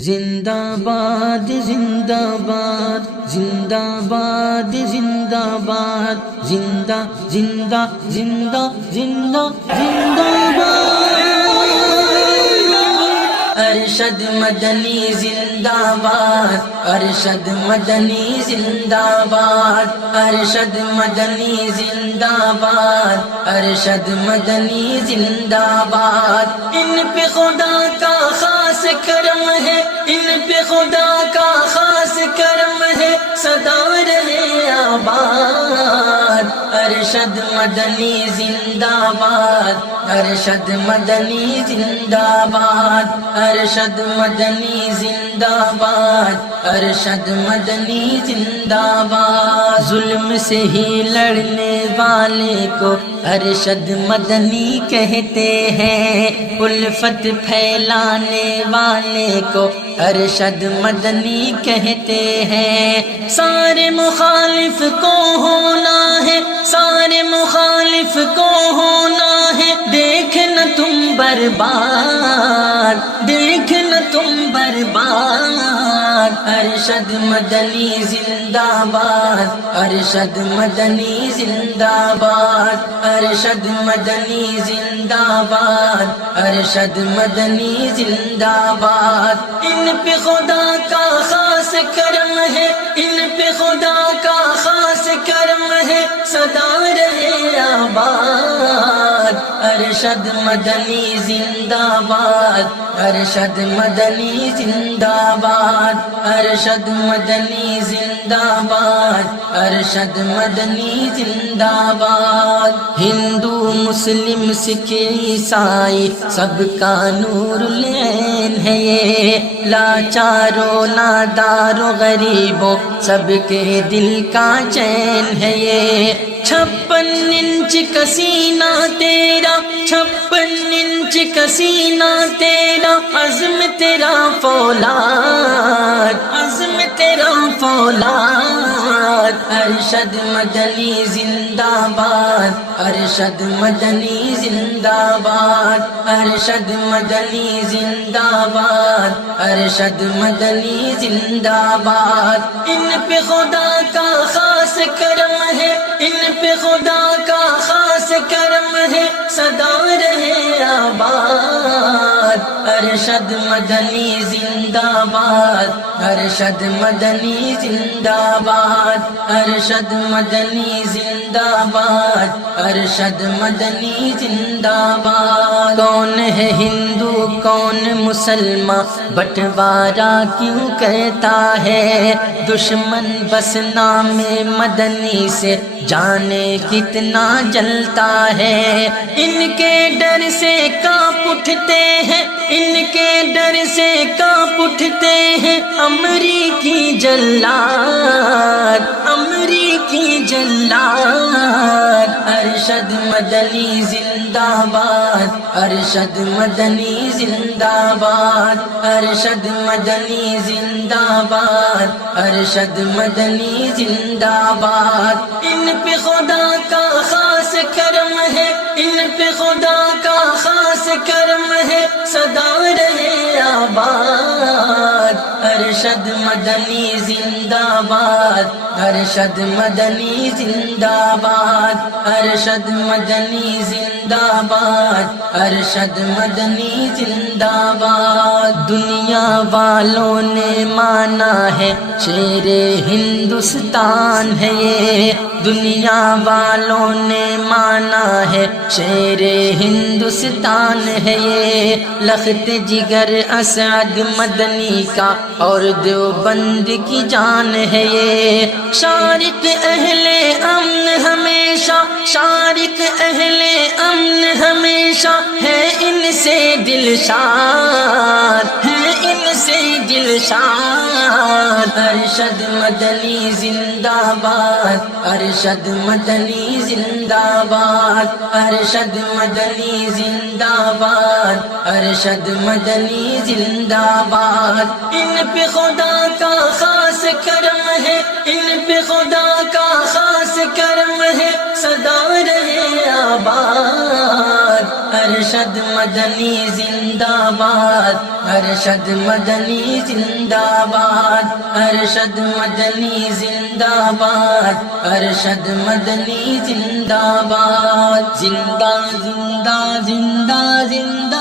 زندہ باد زندہ باد زندہ باد زندہ باد زندہ زندہ زندہ زندہ زندہ باد ارشد مدنی زندہ باد ارشد مدنی زندہ باد ارشد مدنی زندہ باد ارشد مدنی زندہ باد ان پہ خدا کا خاص کرم ہے ان پہ خدا کا خاص کرم ہے سدا رہے آباد ارشد مدنی زندہ باد ارشد مدنی زندہ باد ارشد مدنی زندہ باد ارشد مدنی زندہ باد ظلم سے ہی لڑنے والے کو ارشد مدنی کہتے ہیں الفت پھیلانے والے کو ارشد مدنی کہتے ہیں سارے مخالف کو ہونا ہے سارے مخالف کو ہونا ہے دیکھنا تم برباد دیکھنا تم برباد ارشد مدنی زندہ باد ارشد مدنی زندہ باد ارشد مدنی زندہ باد ارشد مدنی زندہ باد ان پہ خدا کا خاص کرم ہے ان پہ خدا کا خاص کرم ہے سدا رہے آباد ارشد مدنی زندہ باد ارشد مدنی زندہ باد ارشد مدنی زندہ باد ارشد مدنی زندہ باد ہندو مسلم سکھ عیسائی سب کا نور العین ہے یہ لاچاروں ناداروں غریبوں سب کے دل کا چین ہے یہ 56 انچ کا سینہ تیرا 56 انچ کا سینہ تیرا عزم تیرا فولاد عزم تیرا فولاد ارشد مدنی زندہ باد ارشد مدنی زندہ باد ارشد مدنی زندہ باد ارشد مدنی زندہ باد ان پہ خدا کا خاص کرم ہے ان پہ خدا کا خاص کرم ہے سدا رہے آباد ارشد مدنی زندہ باد ارشد مدنی زندہ باد ارشد مدنی زندہ باد ارشد مدنی زندہ باد کون ہے ہندو کون مسلمان بٹوارا کیوں کہتا ہے دشمن بس نام مدنی سے جانے کتنا جلتا ہے ان کے ڈر سے کانپ اٹھتے ہیں ان کے ڈر سے کانپ اٹھتے ہیں امریکی جلاد امریکی جلاد ارشد مدنی زندہ باد ارشد مدنی زندہ باد ارشد مدنی زندہ باد ارشد مدنی زندہ باد ان پہ خدا کا خاص کرم ہے ان پہ خدا کا خاص کرم ہے سدا رہے آباد ارشد مدنی زندہ باد ارشد مدنی زندہ باد ارشد مدنی زندہ باد ارشد مدنی زندہ باد دنیا والوں نے مانا ہے شیر ہندوستان ہے یہ دنیا والوں نے مانا ہے شیر ہندوستان ہے یہ لخت جگر اسعد مدنی کا اور دیوبند کی جان ہے یہ شارق اہل امن ہمیشہ شارق اہل امن ہمیشہ ہے ان سے دلشاد ہے ان سے دلشاد ارشد مدنی زندہ باد ارشد مدنی زندہ باد ارشد مدنی زندہ باد ارشد مدنی زندہ باد ان پہ خدا کا خاص کرم ہے ان پہ خدا کا خاص کرم ہے سدا رہے آباد ارشد مدنی زندہ باد، ارشد مدنی زندہ باد، ارشد مدنی زندہ باد، ارشد مدنی زندہ باد، زندہ زندہ زندہ زندہ